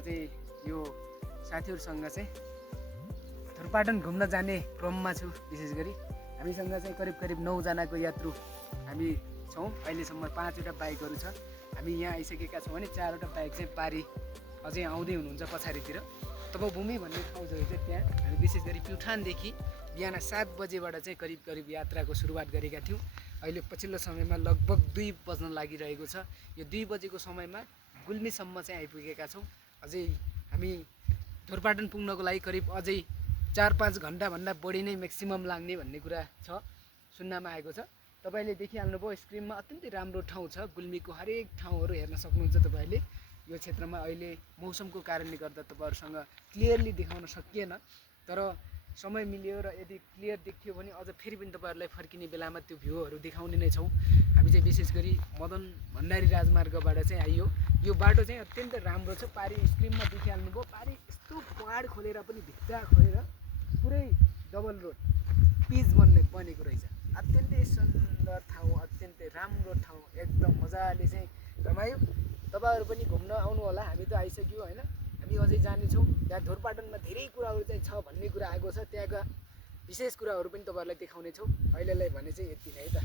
चाहिँ यो साथीहरूसँग चाहिँ धुरपाटन घुम्न जाने क्रममा छु। विशेष गरी हामीसँग चाहिँ करिब 9 जनाको यात्रु हामी छौँ। अहिलेसम्म 5वटा बाइकहरू छ। हामी यहाँ आइसकेका छौँ भने 4वटा बाइक चाहिँ पारी अझै आउँदै हुनुहुन्छ पछाडितिर। तपोभूमि भन्ने ठाउँ चाहिँ त्यहाँ हामी विशेष गरी प्युठानदेखि बिहान 7 बजेबाट चाहिँ करिब यात्राको सुरुवात गरेका थियौँ। अहिले पछिल्लो समयमा लगभग 2 बज्न लागिरहेको छ। यो 2 बजेको समयमा गुल्मीसम्म चाहिँ आइपुगेका छौँ। अझै हामी धुरपाटन पुग्नको लागि करिब अझै 4-5 घन्टाभन्दा बढी नै म्याक्सिमम लाग्ने भन्ने कुरा छ, सुन्नमा आएको छ। तपाईँले देखिहाल्नुभयो स्क्रिनमा अत्यन्तै राम्रो ठाउँ छ। गुल्मीको हरेक ठाउँहरू हेर्न सक्नुहुन्छ तपाईँले। यो क्षेत्रमा अहिले मौसमको कारणले गर्दा तपाईँहरूसँग क्लियरली देखाउन सकिएन, तर समय मिल्यो र यदि क्लियर देखियो भने अझ फेरि पनि तपाईँहरूलाई फर्किने बेलामा त्यो भ्यूहरू देखाउने नै छौँ। हामी चाहिँ विशेष गरी मदन भण्डारी राजमार्गबाट चाहिँ आइयो। यो बाटो चाहिँ अत्यन्तै राम्रो छ। पारी स्क्रिनमा देखिहाल्नुभयो, पारी यस्तो पहाड खोलेर पनि भित्ता खोलेर पुरै डबल रोड पिच बनेको रहेछ। अत्यन्तै सुन्दर ठाउँ, अत्यन्तै राम्रो ठाउँ, एकदम मजाले चाहिँ रमायो। तपाईँहरू पनि घुम्न आउनु होला। हामी त आइसक्यो होइन, हामी अझै जानेछौँ। त्यहाँ धुरपाटनमा धेरै कुराहरू चाहिँ छ भन्ने कुरा आएको छ। त्यहाँका विशेष कुराहरू पनि तपाईँहरूलाई देखाउने छौँ। अहिलेलाई भने चाहिँ यति नै है त।